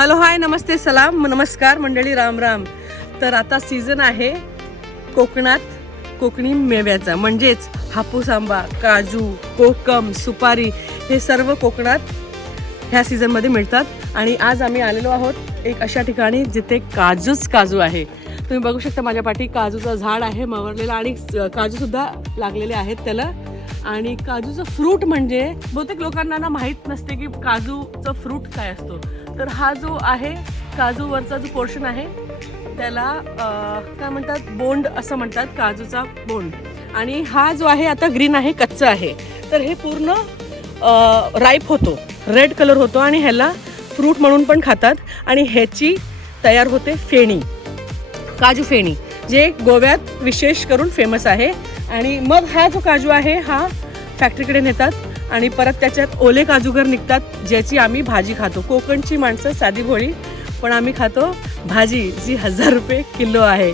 Hello hi नमस्ते सलाम नमस्कार मंडळी राम राम. तर आता सीझन आहे कोकणात कोकणी मेव्याचा म्हणजेच हापूस आंबा, काजू, कोकम, सुपारी हे सर्व कोकणात ह्या सीझनमध्ये मिळतात. आणि आज आम्ही आलेलो आहोत एक अशा ठिकाणी जिथे काजू आहे. तुम्ही बघू शकता माझ्या पाठी काजूचं झाड आहे मावरलेलं आणि काजूसुद्धा लागलेले आहेत त्याला. आणि काजूचं फ्रूट म्हणजे बहुतेक लोकांना ना माहीत नसते की काजूचं फ्रूट काय असतो. तर हा जो आहे काजूवरचा जो पोर्शन आहे त्याला काय म्हणतात, बोंड असं म्हणतात, काजूचा बोंड. आणि हा जो आहे आता ग्रीन आहे, कच्चा आहे. तर हे पूर्ण राईप होतो, रेड कलर होतो आणि ह्याला फ्रूट म्हणून पण खातात. आणि ह्याची तयार होते फेणी, काजू फेणी, जे गोव्यात विशेष करून फेमस आहे. आणि मग हा जो काजू आहे हा फॅक्टरीकडे नेतात आणि परत त्याच्यात ओले काजूगर निघतात, ज्याची आम्ही भाजी खातो. कोकणची माणसं साधी भोळी, पण आम्ही खातो भाजी जी 1000 रुपये किलो आहे.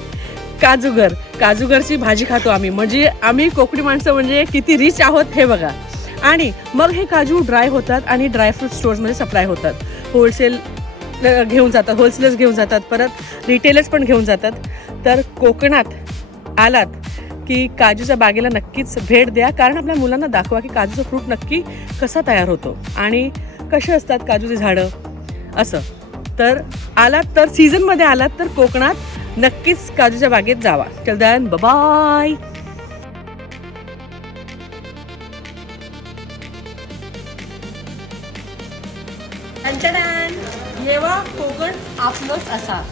काजूगरची भाजी खातो आम्ही. म्हणजे आम्ही कोकणी माणसं म्हणजे किती रिच आहोत हे बघा. आणि मग हे काजू ड्राय होतात आणि ड्रायफ्रूट स्टोर्समध्ये सप्लाय होतात. होलसेल घेऊन जातात, होलसेलर्स घेऊन जातात, परत रिटेलर्स पण घेऊन जातात. तर कोकणात आलात की काजूच्या बागेला नक्कीच भेट द्या, कारण आपल्या मुलांना दाखवा की काजूचा फ्रूट नक्की कसा तयार होतो आणि कसे असतात काजूची झाडं असं. तर आलात तर सीझनमध्ये आलात तर कोकणात नक्कीच काजूच्या बागेत जावा. Till then bye. येवा कोकण आपलंच असा.